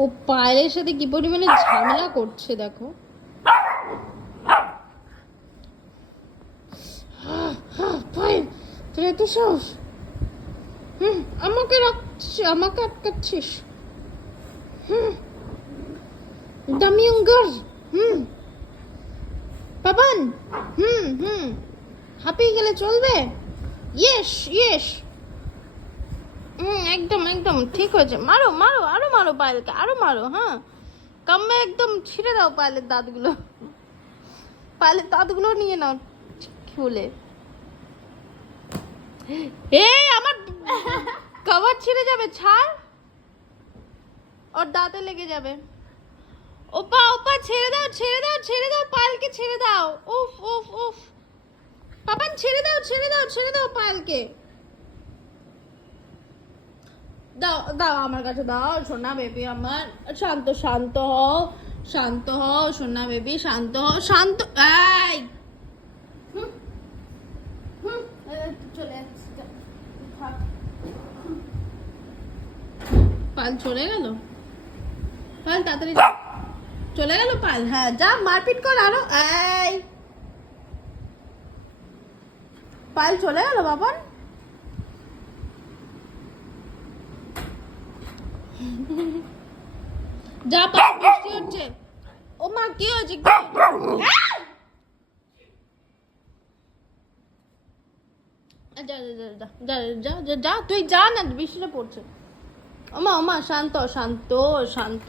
ও পায়েলের সাথে কি পরিমাণে ঝামেলা করছে দেখো। পায়েল তোর এত সাহস, আমাকে রাখছিস, আমাকে আটকাচ্ছিস, দামিয়ঙ্গার, পাপান, হাঁপিয়ে গেলে চলবে? ইয়েস ইয়েস, একদম একদম ঠিক হয়েছে। মারো মারো, আরো মারো পায়েলকে, আরো মারো। হ্যাঁ, কাম্মে একদম ছিঁড়ে দাও পায়েলের দাঁতগুলো, পায়েলের দাঁতগুলো নিয়ে নাও খুলে। এই আমার কভার ছিঁড়ে যাবে, ছাড়, ওর দাঁতে লেগে যাবে। ওপা ওপা, ছেড়ে দাও ছেড়ে দাও ছেড়ে দাও, পায়েলকে ছেড়ে দাও। উফ উফ উফ, পাপান ছেড়ে দাও ছেড়ে দাও ছেড়ে দাও পায়েলকে। দাও দাও আমার কাছে দাও, সোনা বেবি আমার। শান্ত শান্ত হও, শান্ত হও সোনা বেবি, শান্ত হও, শান্ত। এই চলে যাচ্ছে, পাল চলে গেল, পাল তাড়াতাড়ি চলে গেল পাল। হ্যাঁ যা, মারপিট কর আরো। এই পাল চলে গেল বাবান। যা, পাল বৃষ্টি হচ্ছে। ও মা কি হয়েছে? যা যা যা যা যা যা যা, তুই যা না, বৃষ্টিটা পড়ছে। ওমা ওমা, শান্ত শান্ত শান্ত।